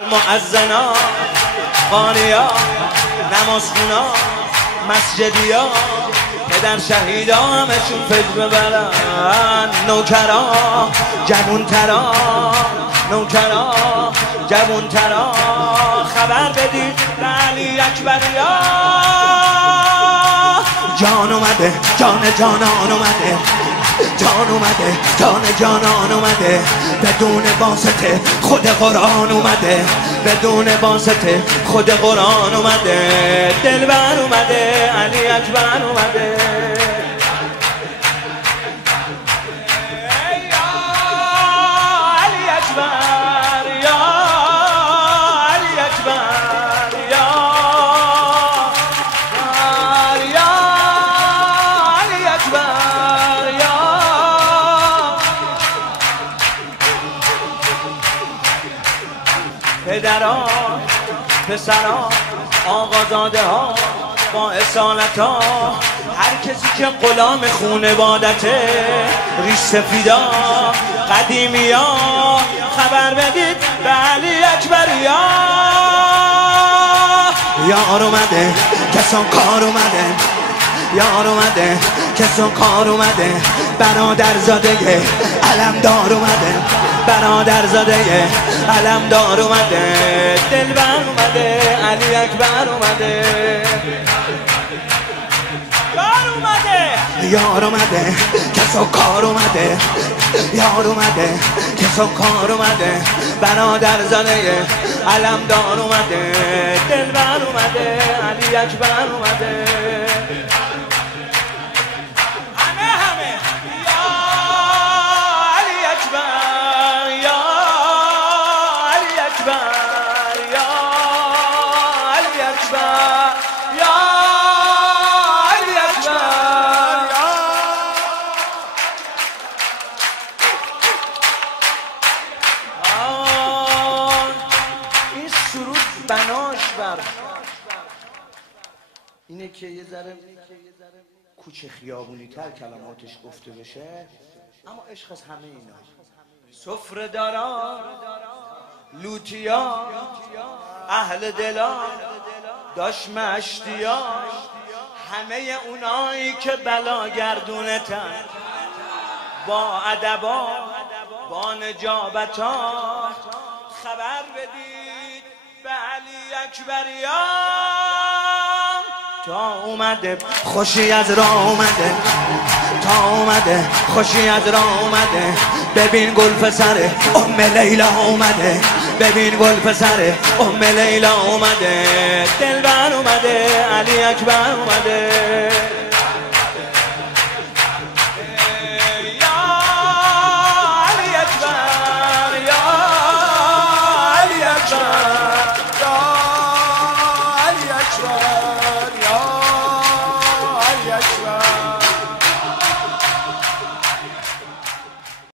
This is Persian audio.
مؤذنا قانیا نمازخونا مسجدیا پدر شهیدا همشون فجر ببرن نوکرا جوونترا نوکرا جوونترا خبر بدید به علی اکبریا جان اومده جان جانان اومده جان اومده جان جانان اومده بدون واسطه خود قرآن اومده بدون واسطه خود قرآن اومده دلبر اومده علی اکبر اومده علی اکبر یا علی اکبر یا علی اکبر یا پدران پسران آقازاده ها با اصالت ها هر کسی که غلام خونوادته ریش سفیدا قدیمی ها خبر بدید به علی اکبریا یار اومده کسان کار اومده یار اومده کسان کار اومده برادر زاده علمدار اومده برادر زاده علمدار اومده دلبر اومده علی اکبر اومده یار اومده یار اومده کسان کار اومده یار اومده کسان کار اومده برادر زاده علمدار اومده دلبر اومده علی اکبر اومده بناش بر اینه که یه ذره کوچه خیابونی تر کلماتش گفته بشه، اما عشق از همه اینا. سفره دارا لوتیا اهل دلا داش مشتیا همه اونایی که بلا گردونتن با ادبا با نجابتا خبر بدید به علی اکبریا تا اومده خوشی از راه اومده تا اومده خوشی از راه اومده ببین گل پسر ام لیلا اومده ببین گل پسر ام لیلا اومده دلبر اومده علی اکبر اومده